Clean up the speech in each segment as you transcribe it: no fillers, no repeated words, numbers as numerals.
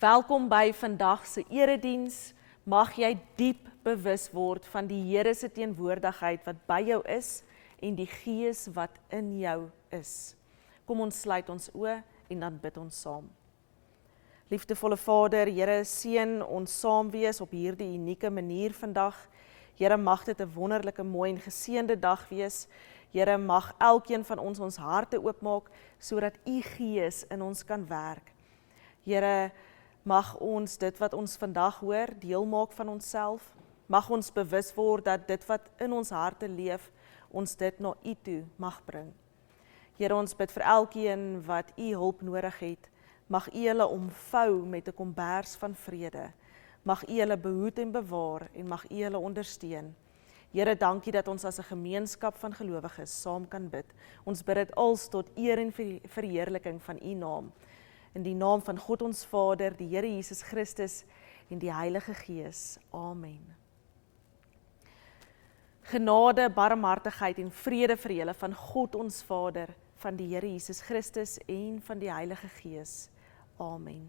Welkom by vandag se erediens. Mag jy diep bewus word van die Here se teenwoordigheid wat by jou is en die Gees wat in jou is. Kom ons sluit ons oë en dan bid ons saam. Liefdevolle Vader, Here, seën ons saam wees op hierdie unieke manier vandag. Here, mag dit 'n wonderlike, mooi en geseënde dag wees. Here, mag elkeen van ons harte oopmaak sodat U Gees in ons kan werk. Here, mag ons dit wat ons vandag hoor deel maak van onsself. Mag ons bewus word dat dit wat in ons harte leef, ons dit na U toe mag bring. Here, ons bid vir elkeen wat U hulp nodig het. Mag U hulle omvou met 'n kombers van vrede. Mag U hulle behoed en bewaar en mag U hulle ondersteun. Here, dankie dat ons as 'n gemeenskap van gelowiges saam kan bid. Ons bid dit als tot eer en verheerliking van U naam. In die naam van God ons Vader, die Here Jesus Christus en die Heilige Gees. Amen. Genade, barmhartigheid en vrede vir julle van God ons Vader, van die Here Jesus Christus en van die Heilige Gees. Amen.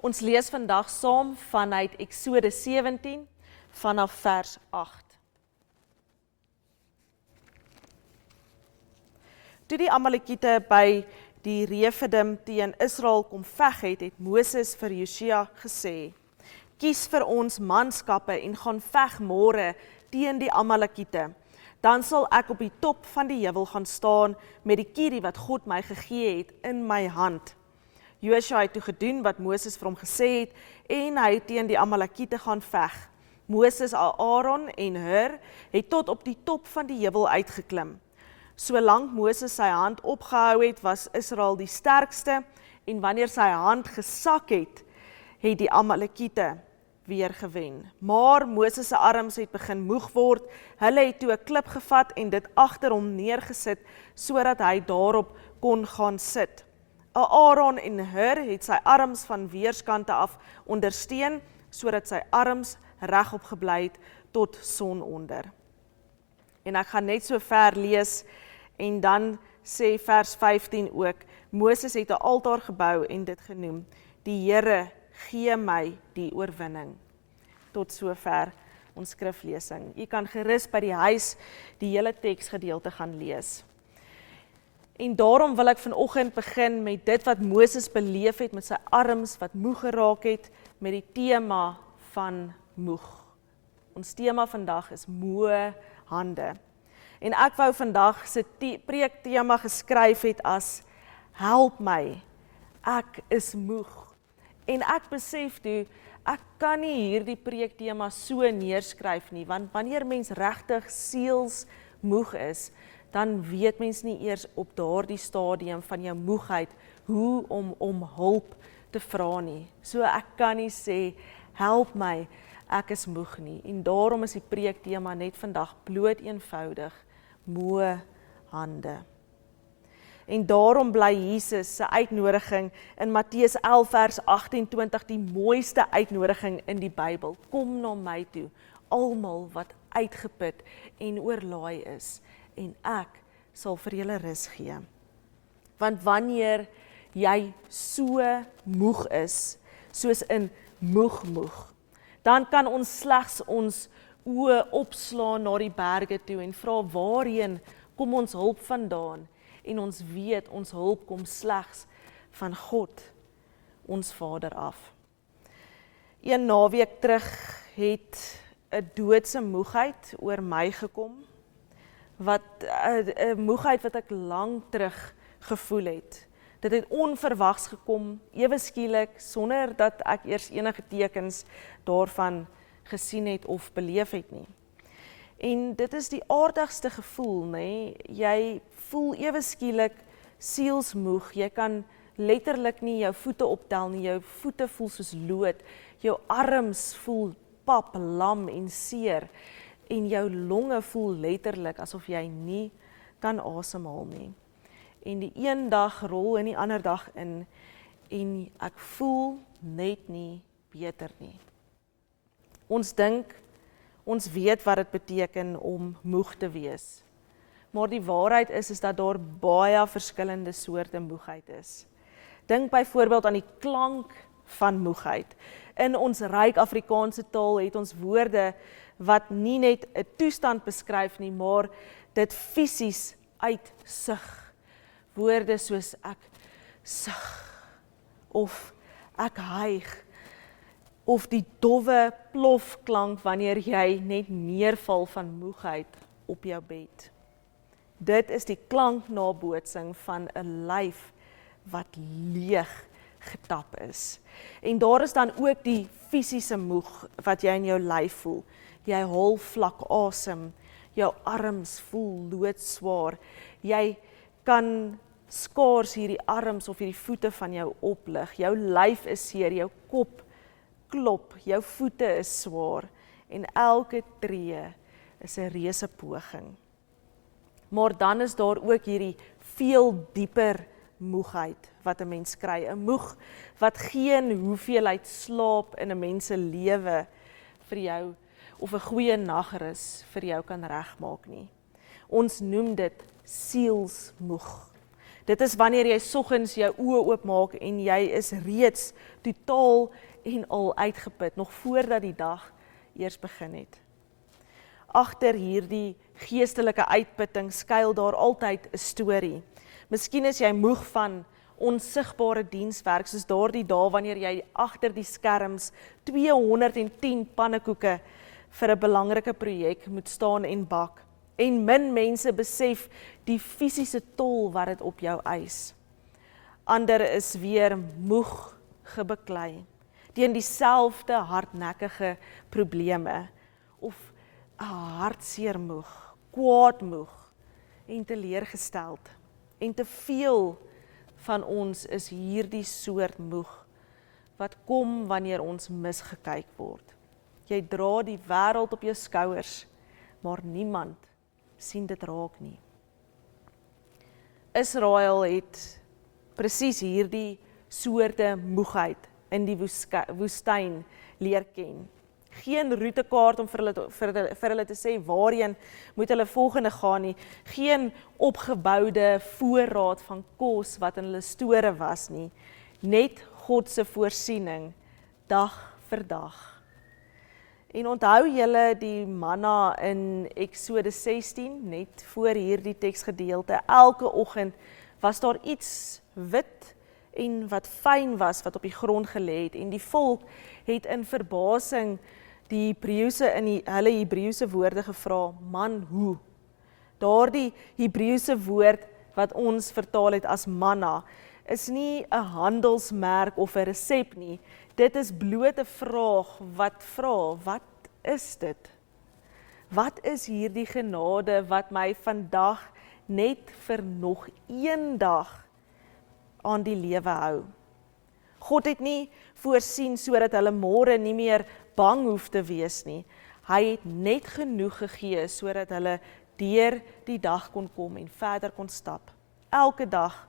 Ons lees vandag saam vanuit Eksodus 17 vanaf vers 8. Toe die Amalekiete by die Refidim teen Israel kom veg het Moses vir Josia gesê: "Kies vir ons manskappe en gaan veg môre teen die Amalekiete. Dan sal ek op die top van die heuwel gaan staan met die kierie wat God my gegee het in my hand." Josia het toe gedoen wat Moses vir hom gesê het en hy het teen die Amalekiete gaan veg. Moses, Aaron en Hur het tot op die top van die heuwel uitgeklim. Solank Moses sy hand opgehou het, was Israel die sterkste, en wanneer sy hand gesak het, het die Amalekiete weer gewen. Maar Moses se arms het begin moeg word, hulle het toe 'n klip gevat en dit agter hom neergesit, sodat hy daarop kon gaan sit. Aaron en Hur het sy arms van weerskante af ondersteun, sodat sy arms regop gebly het tot sononder. En ek gaan net so ver lees, en dan sê vers 15 ook, Moses het 'n altaar gebou en dit genoem: "Die Here gee my die oorwinning." Tot sover ons skriflesing. U kan gerus by die huis die hele teksgedeelte gaan lees. En daarom wil ek vanoggend begin met dit wat Moses beleef het met sy arms wat moeg geraak het, met die tema van moeg. Ons tema vandag is moe hande. En ek wou vandag se preektema geskryf het as "Help my, ek is moeg." En ek besef toe, ek kan nie hierdie preektema so neerskryf nie, want wanneer mens regtig siels moeg is, dan weet mens nie eers op daardie stadium van jou moegheid hoe om hulp te vra nie. So ek kan nie sê, "Help my, ek is moeg" nie. En daarom is die preektema net vandag bloot eenvoudig: moe hande. En daarom bly Jesus se uitnodiging in Matteus 11 vers 28 die mooiste uitnodiging in die Bybel. Kom na my toe, almal wat uitgeput en oorlaai is, en ek sal vir julle rus gee. Want wanneer jy so moeg is, soos in moeg, dan kan ons slegs ons oë opslaan na die berge toe en vra, waarheen kom ons hulp vandaan? En ons weet, ons hulp kom slegs van God, ons Vader af. Een naweek terug het 'n doodse moegheid oor my gekom, 'n moegheid wat ek lank terug gevoel het. Dit het onverwags gekom, ewe skielik, sonder dat ek eers enige tekens daarvan gesien het of beleef het nie. En dit is die aardigste gevoel, nee? Jy voel ewe skielik sielsmoeg, jy kan letterlik nie jou voete optel nie, jou voete voel soos lood, jou arms voel pap, lam en seer, en jou longe voel letterlik asof jy nie kan asemhaal nie. En die een dag rol in die ander dag in, en ek voel net nie beter nie. Ons dink, ons weet wat dit beteken om moeg te wees. Maar die waarheid is dat daar baie verskillende soorte moegheid is. Dink byvoorbeeld aan die klank van moegheid. In ons ryk Afrikaanse taal het ons woorde wat nie net 'n toestand beskryf nie, maar dit fisies uitsig. Woorde soos ek sug, of ek hyg, of die dowwe plofklank wanneer jy net neerval van moegheid op jou bed. Dit is die klanknabootsing van 'n lyf wat leeg getap is. En daar is dan ook die fisiese moeg wat jy in jou lyf voel. Jy haal vlak asem, jou arms voel loodswaar, jy kan skaars hierdie arms of hierdie voete van jou oplig, jou lyf is seer, jou kop klop, jou voete is swaar, en elke tree is 'n reuse poging. Maar dan is daar ook hierdie veel dieper moegheid wat 'n mens kry, 'n moeg wat geen hoeveelheid slaap in 'n mens se lewe vir jou, of 'n goeie nagrus vir jou kan regmaak nie. Ons noem dit sielsmoeg. Dit is wanneer jy soggens jou oë oopmaak en jy is reeds totaal en al uitgeput, nog voordat die dag eers begin het. Agter hierdie geestelike uitputting skuil daar altyd 'n storie. Miskien is jy moeg van onsigbare dienswerk, soos daardie dae wanneer jy agter die skerms 210 pannekoeke vir 'n belangrike projek moet staan en bak. En min mense besef die fisiese tol wat dit op jou eis. Ander is weer moeg gebeklei teen dieselfde hardnekkige probleme, of 'n hartseer moeg, kwaadmoeg en teleurgesteld. En te veel van ons is hierdie soort moeg wat kom wanneer ons misgekyk word. Jy dra die wêreld op jou skouers, maar niemand sien dit raak nie. Israel het presies hierdie soorte moegheid in die woestyn leer ken. Geen roetekaart om vir hulle te sê waarheen moet hulle volgende gaan nie. Geen opgeboude voorraad van kos wat in hulle store was nie. Net God se voorsiening, dag vir dag. En onthou julle die manna in Eksodus 16, net voor hierdie teksgedeelte, elke oggend was daar iets wit en wat fyn was wat op die grond gelê het, en die volk het in verbasing die hulle Hebreëse woorde gevra, man, hoe? Daardie Hebreëse woord wat ons vertaal het as manna, is nie 'n handelsmerk of 'n resep nie. Dit is bloot 'n vraag wat vra, wat is dit? Wat is hierdie genade wat my vandag net vir nog een dag aan die lewe hou? God het nie voorsien sodat hulle môre nie meer bang hoef te wees nie. Hy het net genoeg gegee sodat hulle deur die dag kon kom en verder kon stap. Elke dag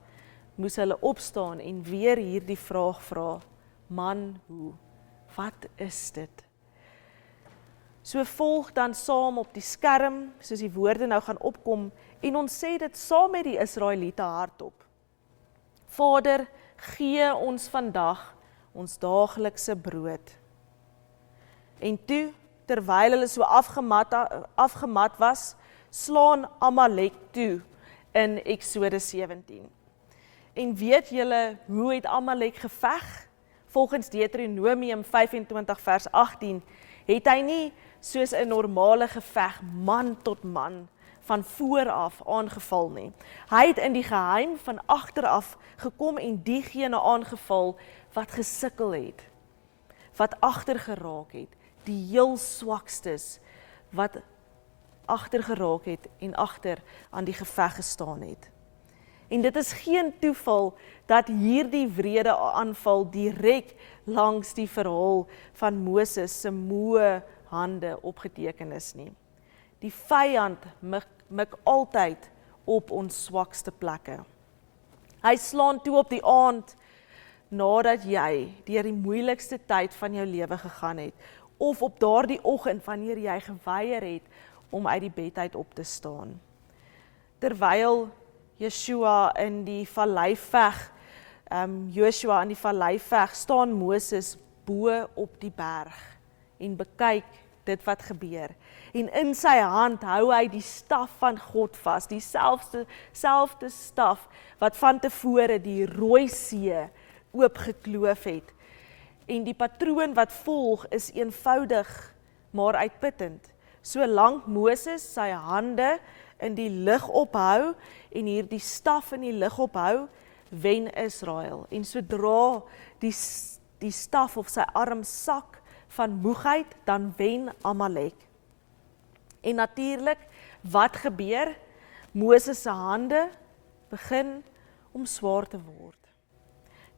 moes hulle opstaan en weer hierdie vraag vra, man, hoe? Wat is dit? So volg dan saam op die skerm, soos die woorde nou gaan opkom, en ons sê dit saam met die Israeliete hardop. Vader, gee ons vandag ons daaglikse brood. En toe, terwyl hulle so afgemat was, slaan Amalek toe in Eksodus 17. En weet julle hoe het Amalek geveg? Volgens Deuteronomium 25 vers 18 het hy nie soos 'n normale geveg man tot man van vooraf aangeval nie. Hy het in die geheim van agteraf gekom en diegene aangeval wat gesukkel het, wat agter geraak het, die heel swakstes wat agter geraak het en agter aan die geveg gestaan het. En dit is geen toeval dat hierdie wrede aanval direk langs die verhaal van Moses se moe hande opgeteken is nie. Die vyand mik altyd op ons swakste plekke. Hy slaan toe op die aand nadat jy deur die moeilikste tyd van jou lewe gegaan het, of op daardie oggend wanneer jy geweier het om uit die bed uit op te staan. Terwyl Yeshua in die vallei veg, Joshua in die vallei veg, staan Moses bo op die berg en bekyk dit wat gebeur. En in sy hand hou hy die staf van God vas, dieselfde staf wat van tevore die Rooi See oopgekloof het. En die patroon wat volg is eenvoudig, maar uitputtend. Solank Moses sy hande in die lug ophou en hierdie staf in die lug ophou, wen Israel. En sodra die staf of sy arm sak van moegheid, dan wen Amalek. En natuurlik, wat gebeur? Moses se hande begin om swaar te word.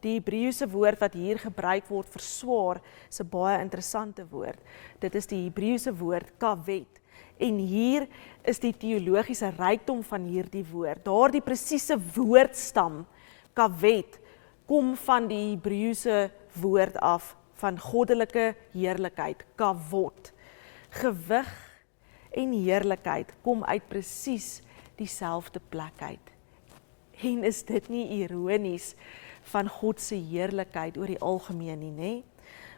Die Hebreëse woord wat hier gebruik word vir swaar, is 'n baie interessante woord. Dit is die Hebreëse woord kaved. En hier is die teologiese rykdom van hierdie woord. Daardie presiese woordstam, kaved, kom van die Hebreëse woord af, van goddelike heerlikheid, kavod. Gewig en heerlikheid kom uit presies dieselfde plek uit. En is dit nie ironies van God se heerlikheid oor die algemeen nie, nê?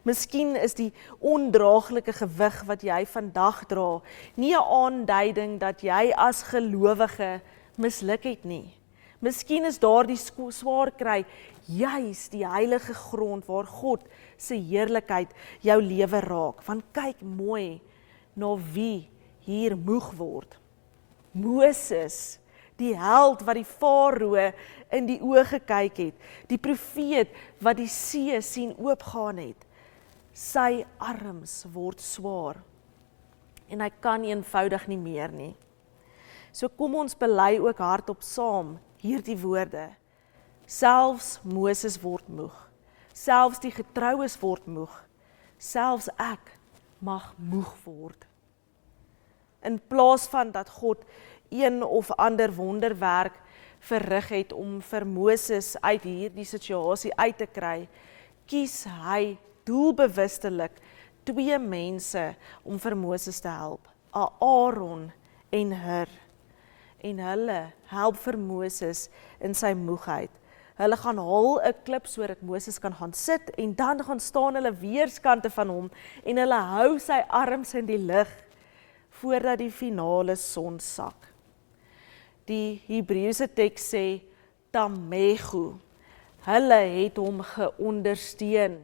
Miskien is die ondraaglike gewig wat jy vandag dra, nie 'n aanduiding dat jy as gelowige misluk het nie. Miskien is daardie swaar kry juis die heilige grond waar God se heerlikheid jou lewe raak. Want kyk mooi na wie hier moeg word. Moses, die held wat die farao in die oë gekyk het, die profeet wat die see sien oopgaan het. Sy arms word swaar en hy kan eenvoudig nie meer nie. So kom ons bely ook hardop saam hierdie woorde. Selfs Moses word moeg, selfs die getroues word moeg, selfs ek mag moeg word. In plaas van dat God een of ander wonderwerk verrig het om vir Moses uit hierdie situasie uit te kry, kies hy doelbewustelik 2 mense om vir Moses te help, Aaron en Hur. En hulle help vir Moses in sy moegheid. Hulle gaan haal 'n klip sodat Moses kan gaan sit en dan gaan staan hulle weerskante van hom en hulle hou sy arms in die lug voordat die finale son sak. Die Hebreëse teks sê tamegu. Hulle het hom geondersteun.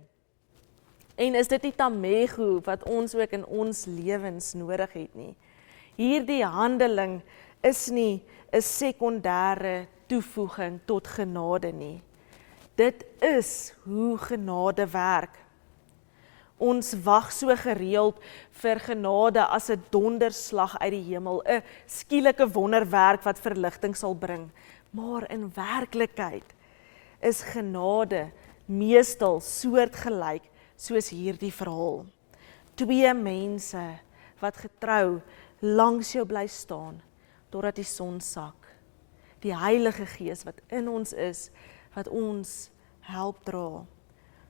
En is dit die tamegu wat ons ook in ons lewens nodig het nie? Hierdie handeling is nie 'n sekondêre toevoeging tot genade nie. Dit is hoe genade werk. Ons wag so gereeld vir genade as 'n donderslag uit die hemel, 'n skielike wonderwerk wat verligting sal bring. Maar in werklikheid is genade meestal soortgelyk soos hierdie verhaal. 2 mense wat getrou langs jou bly staan totdat die son sak. Die Heilige Gees wat in ons is, wat ons help dra.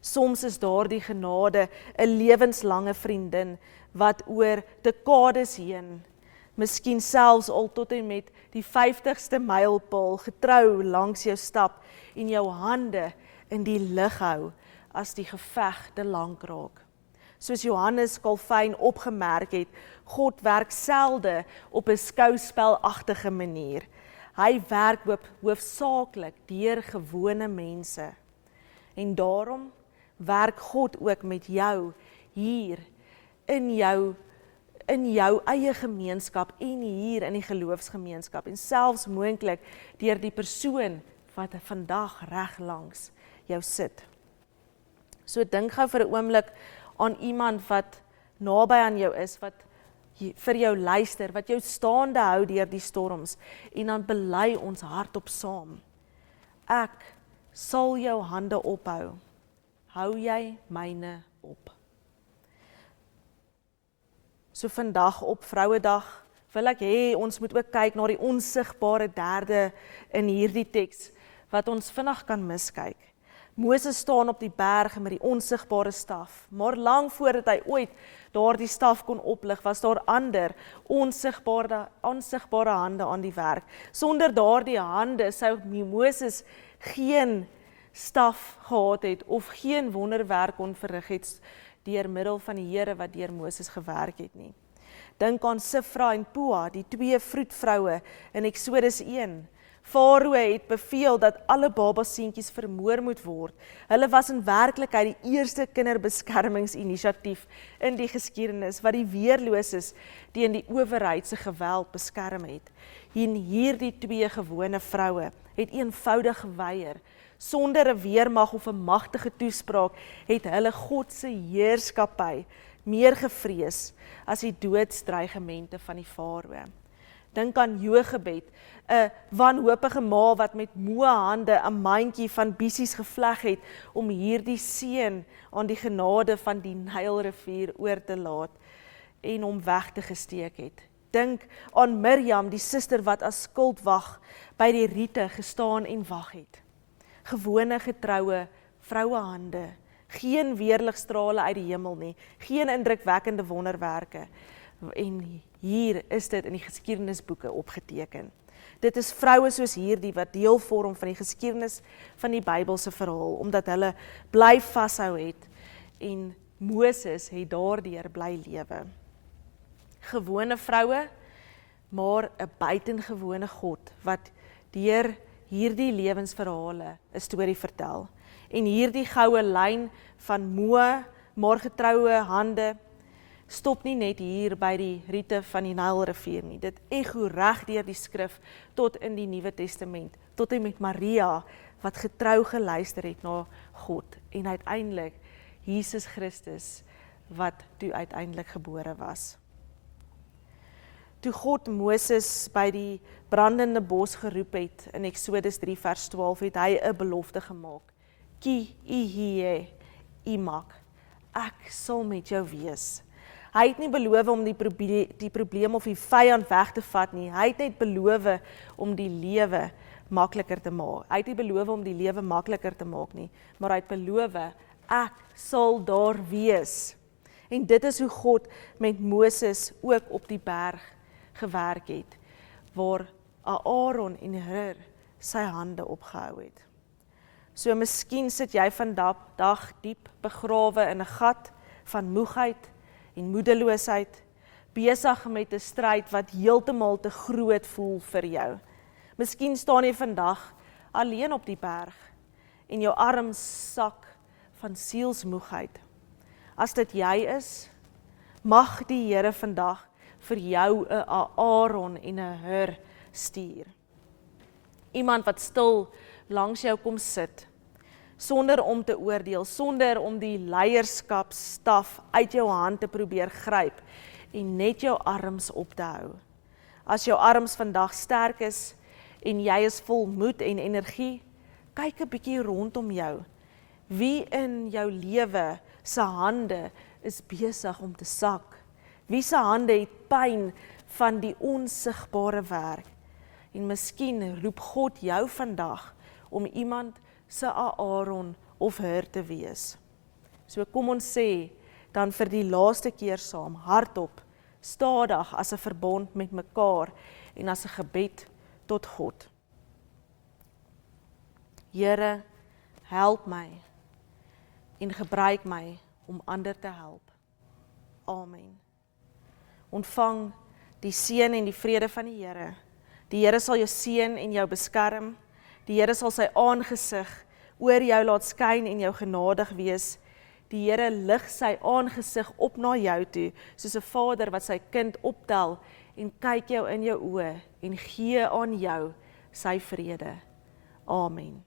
Soms is daardie genade 'n lewenslange vriendin wat oor dekades heen, miskien selfs al tot en met die 50ste mylpaal getrou langs jou stap en jou hande in die lug hou as die geveg te lank raak. Soos Johannes Calvin opgemerk het, God werk selde op 'n skouspelagtige manier. Hy werk hoofsaaklik deur gewone mense. En daarom werk God ook met jou hier in jou eie gemeenskap en hier in die geloofsgemeenskap en selfs moontlik deur die persoon wat vandag reg langs jou sit. So dink gou vir 'n oomblik aan iemand wat naby aan jou is, wat vir jou luister, wat jou staande hou deur die storms, en dan bely ons hardop saam. Ek sal jou hande ophou, hou jy myne op. So vandag op Vrouedag wil ek hê ons moet ook kyk na die onsigbare derde in hierdie teks, wat ons vinnig kan miskyk. Moses staan op die berg met die onsigbare staf, maar lang voordat hy ooit daardie staf kon oplig, was daar ander onsigbare hande aan die werk. Sonder daardie hande sou Moses geen staf gehad het of geen wonderwerk kon verrig het deur middel van die Here wat deur Moses gewerk het nie. Dink aan Sifra en Pua, die 2 vroedvroue in Eksodus 1. Farao het beveel dat alle babaseentjies vermoor moet word. Hulle was in werklikheid die eerste kinderbeskermingsinisiatief in die geskiedenis wat die weerloses teen die owerheid se geweld beskerm het. En hierdie 2 gewone vroue het eenvoudig geweier. Sonder 'n weermag of 'n magtige toespraak het hulle God se heerskappy meer gevrees as die doodsdreigemente van die Farao. Dink aan Jochebed, 'n wanhopige ma wat met moe hande 'n mandjie van bissies gevleg het om hierdie seun aan die genade van die Nylrivier oor te laat en hom weg te gesteek het. Dink aan Mirjam, die suster wat as skildwag by die riete gestaan en wag het. Gewone getroue vrouehande, geen weerligstrale uit die hemel nie, geen indrukwekkende wonderwerke. En hier is dit in die geskiedenisboeke opgeteken. Dit is vroue soos hierdie wat deel vorm van die geskiedenis van die Bybelse verhaal, omdat hulle bly vashou het en Moses het daardeur bly lewe. Gewone vroue, maar 'n buitengewone God wat deur hierdie lewensverhale 'n storie vertel. En hierdie goue lyn van moe, maar getroue hande stop nie net hier by die riete van die Nylrivier nie. Dit ego reg deur die skrif tot in die Nuwe Testament, tot en met Maria wat getrou geluister het na God en uiteindelik Jesus Christus wat toe uiteindelik gebore was. Toe God Moses by die brandende bos geroep het in Eksodus 3 vers 12 het hy 'n belofte gemaak. Ki ihie imak, ek sal met jou wees. Hy het nie beloof om die probleem of die vyand weg te vat nie. Hy het net beloof om die lewe makliker te maak. Hy het nie beloof om die lewe makliker te maak nie, maar hy het beloof, ek sal daar wees. En dit is hoe God met Moses ook op die berg gewerk het, waar Aaron en Hur sy hande opgehou het. So miskien sit jy vandag diep begrawe in 'n gat van moegheid en moedeloosheid, besig met 'n stryd wat heeltemal te groot voel vir jou. Miskien staan jy vandag alleen op die berg en jou arms sak van sielsmoegheid. As dit jy is, mag die Here vandag vir jou 'n Aaron en 'n Hur stuur. Iemand wat stil langs jou kom sit, sonder om te oordeel, sonder om die leierskapsstaf uit jou hand te probeer gryp en net jou arms op te hou. As jou arms vandag sterk is en jy is vol moed en energie, kyk 'n bietjie rondom jou. Wie in jou lewe se hande is besig om te sak? Wie se hande het pyn van die onsigbare werk? En miskien roep God jou vandag om iemand se Aaron of Hur te wees. So kom ons sê dan vir die laaste keer saam, hardop, stadig as 'n verbond met mekaar en as 'n gebed tot God. Here, help my en gebruik my om ander te help. Amen. Ontvang die seën en die vrede van die Here. Die Here sal jou seën en jou beskerm. Die Here sal sy aangesig oor jou laat skyn en jou genadig wees. Die Here lig sy aangesig op na jou toe, soos 'n vader wat sy kind optel en kyk jou in jou oë en gee aan jou sy vrede. Amen.